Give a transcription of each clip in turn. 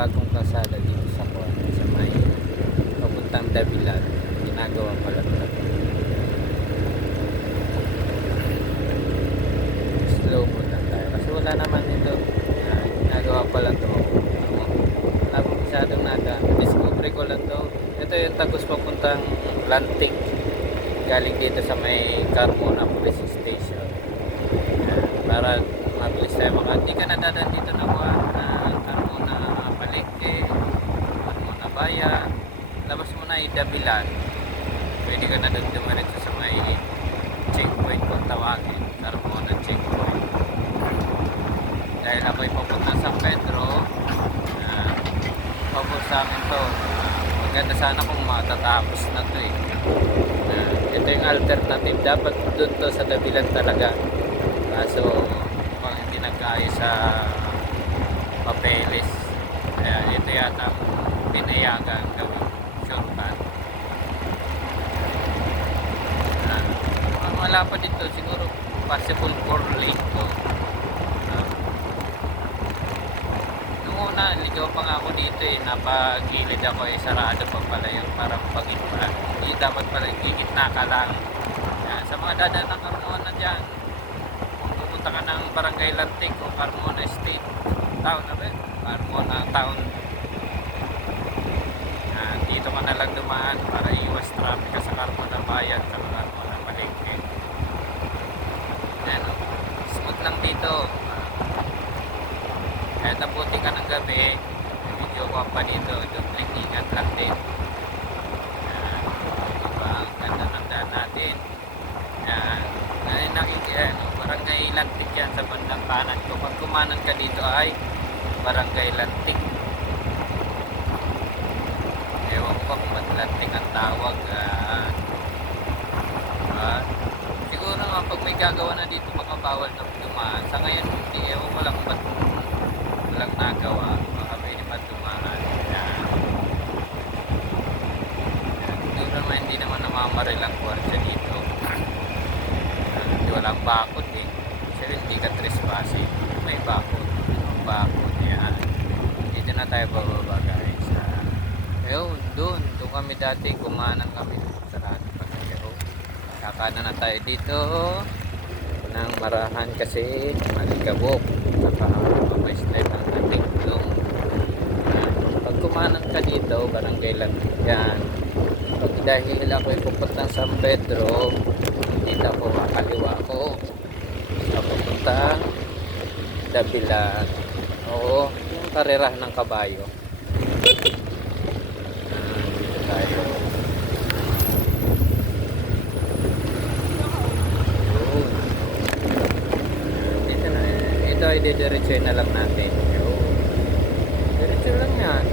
bagong kalsada dito sa Kuan, sa may papuntang Dabilan. Ginagawa pala ito. Slow mo lang tayo kasi wala naman ito. Ginagawa pala ito. Wala ko masyadong discovery ko lang ito. Ito yung tagos papuntang Lantic, galing dito sa may Carmona Police Station. Para mabilis tayo hindi ka nadadaan dito na Carmona Palengke, Carmona Bayan, labas mo na yung Dabilan, pwede ka na doon dumiretso sa may checkpoint kung tawagin, Carmona checkpoint. Dahil ako'y papunta sa San Pedro, pabor sa akin to. Maganda sana kung matatapos na to eh. Ito yung alternative, dapat doon to sa Dabilan talaga, kaso mukhang hindi nagkaayos sa papeles, kaya ito yata tinayagan gawin shortcut. Mukhang wala pa dito, siguro possible 4 lane to. Nung una ligaw pa nga ako dito eh, napagilid ako eh, sarado pa pala yun, parang pag-ipa hindi dapat pala gigitna ka lang. Sa mga dadaan ng Carmona dyan, pupunta ka ng Barangay Lantic o Carmona State Town na ba? Carmona Town. Dito ka na lang dumaan para iwas traffic ka sa Carmona Bayan sa Carmona Palengke. Yan, smooth lang dito. Kahit nabuti ka ng gabi, video ko pa dito, doon ingat lang din. Ang ganda ng daan natin. Barangay Lantic yan sa bandang kanan ko. Pag kumanan ka dito ay Barangay Lantic. Ewan ko kung ba't Lantic ang tawag. Siguro nga pag may gagawa na dito baka bawal na dumaan. Sa ngayon hindi, ewan ko lang kung ba't walang nagawa. Baka pwede pa dumaan. Siguro naman hindi naman namamaril ang kwarsa dito. Walang bakod eh, kasi hindi ka trespassing, may bakod, yan. Dito na tayo bababa guys. Ayun, doon kami dati, kumanan kami sarado pa tayo. Kakanan na tayo dito ng marahan kasi malikabok, napapapaislide ang ating tulong. Pag kumanan ka dito, barangay lang yan. Pag dahil ako'y pupuntang San Pedro, dito ako makaliwa ko sa papuntang Dabilan, oo, yung karera ng kabayo. Dito tayo. Dito na, ito ay didiretso na lang natin. Diretso lang yan.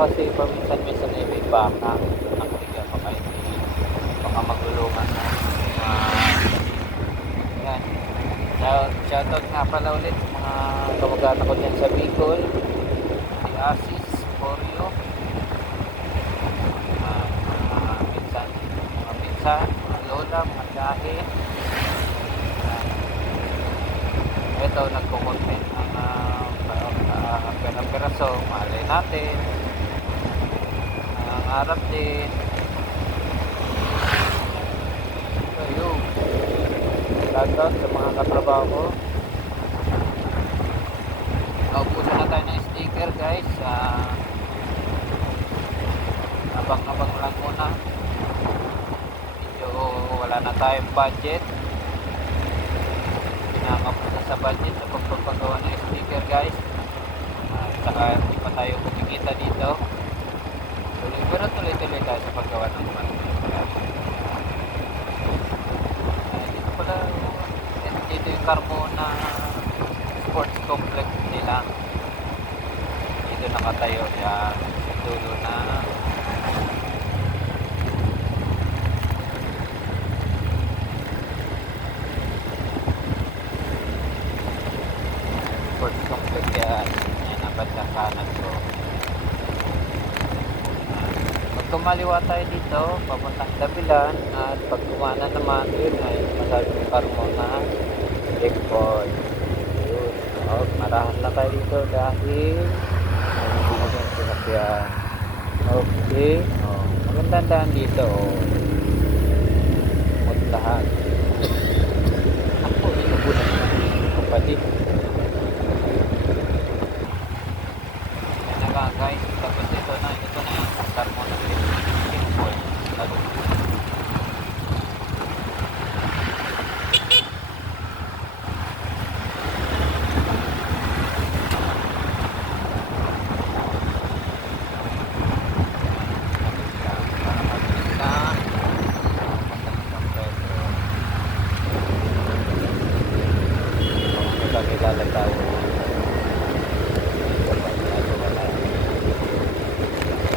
Kasi paminsan-minsan ay may baka nakaliga pa kayo, baka magulungan na. Yan, shoutout nga pala ulit mga kamag-anak ko dyan sa Bicol, si Asis, Oreo, mga pinsan, mga lola, mga tiyahe. Ito nagko-content ng pera-peraso, malay natin ang harap din. So yun, shoutout sa mga katrabaho ko. Naubusan na tayo ng sticker guys. Abang-abang lang muna, medyo wala na tayong budget, pinakapos na sa budget sa pagpapagawa ng sticker guys. Saka hindi pa tayo kumikita dito. Pero tuloy-tuloy tayo sa paggawa ng dito pala, dito yung Carmona Sports Complex nila. Dito nakatayo yan, dulo na. Sports Complex yan, yan ang bandang kanan ko. kumaliwa tayo dito, papuntang Dabilan, at pag kumana naman, yun ay masabi ni Carmona, checkpoint. Yun. Oh, marahan na tayo dito dahil hindi na yung sinakyan. Okay. Oh, magandang daan dito. Oh. Puntahan. Ako, inubunan na yung kapatid. Yan na nga guys, tapos ito na yung Carmona checkpoint.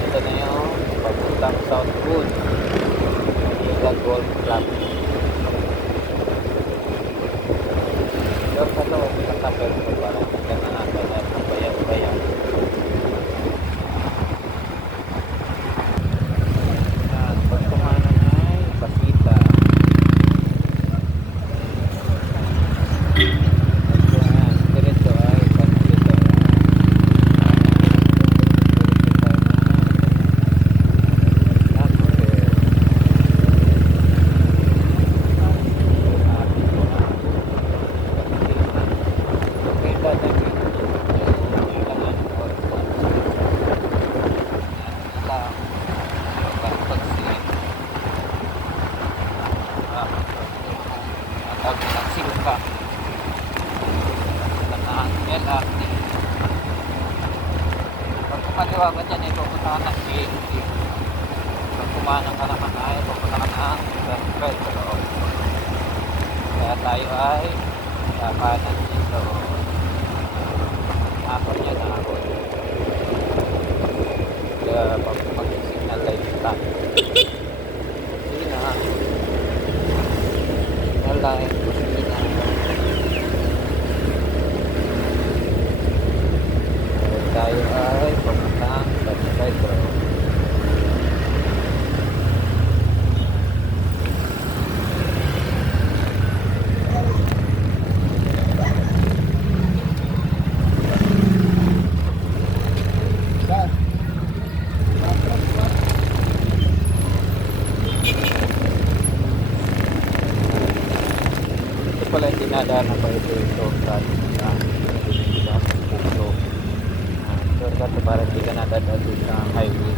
Ito na yung papuntang Southwood, Manila Golf Club. Yung sa loob ng kapel ko para hindi na natin at ang bayan-bayan. Yan, pag kumanan ay Pasita. Yan, diretso ay Pasita. Pag kumaliwagan dyan, pupunta ka ng CNT. Pag kumanang ka naman ay pupunta ka ng Bell sa loob. Kaya tayo ay kanan dito. Akon yan, akon. Kaya mag-signal light stop. Sige na. Signal light. Sige na. Tayo ay papuntang Pedro. Ito pala yung dinadaan pa ito puso. Kasi para hindi ka nadadalo sa highway.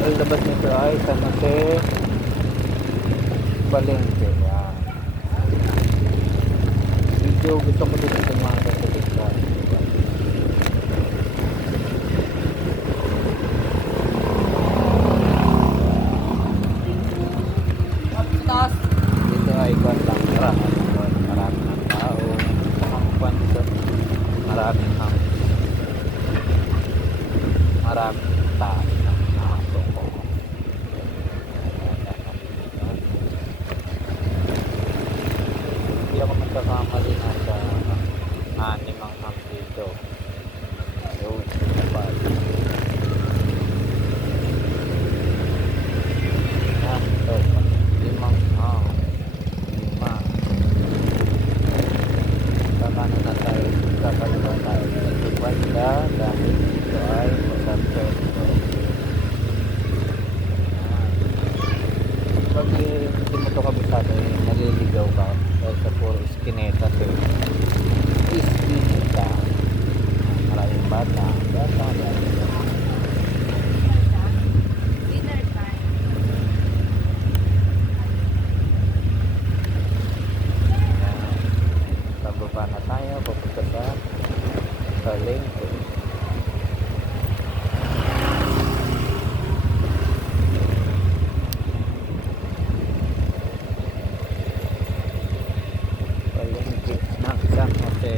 Ang labas nito ay San Jose Palengke. Yan. Video gusto ko dito sa mga kasalita. Dito ay kwantang marami ng tao. Maraming taas ng aso ko. Hindi ako magkakamali na sa animang camp dito. Yun, sinabal. Yan, ito. Lima. Kakano na tayo. Kakano na tayo. Nagpapalda dahil dito ay masarap. Pag hindi mo ito kabisado, naliligaw ka dahil sa puro iskineta. Iskineta. Maraming bata. Bababa na tayo, papunta sa Palengke. Palengke ng San Jose.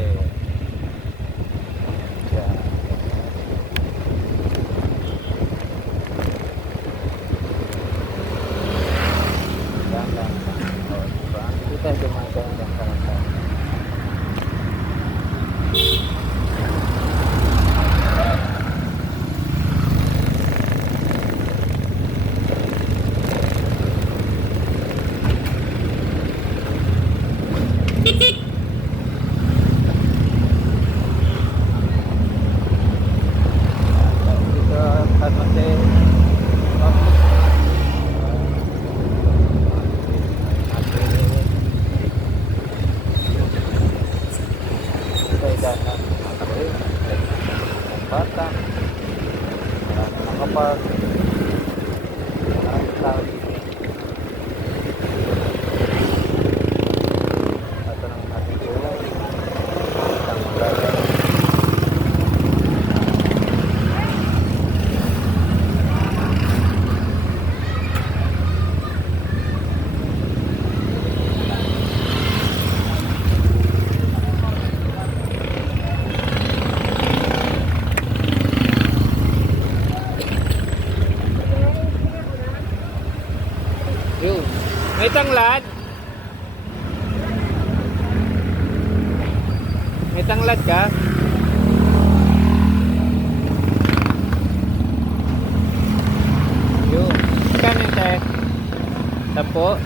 bata. Marami nakapag. Maraming tao dito. Ito ng ating tulong. Isang maganda. Yun. May tanglad. May tanglad ka? Yun. Kanin tayo. Tapo.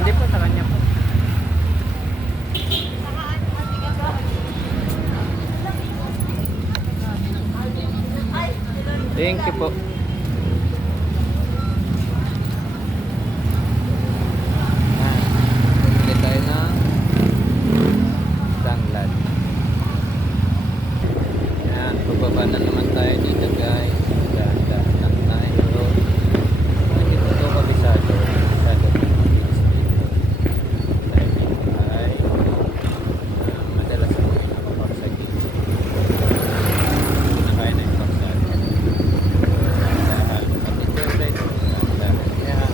Hindi po, sa kanya po. Thank you po. Bili tayo ng tanglad. Yan, bababa na naman tayo dito guys. Dahan-dahan lang tayo. Hindi po ito kabisado. Kabisado po mabilis dito. Dahil dito ay madalas ako nakapagpag dito. Nakaya na yung pagsado. Dahil matitira ito. Dahil yan.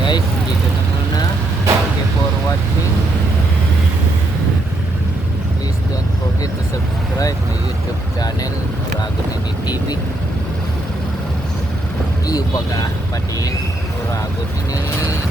Guys, dito na muna. Thank you for watching. Please don't forget to subscribe my YouTube channel, Uragon Mini TV. Iyo baga patin Uragon Mini.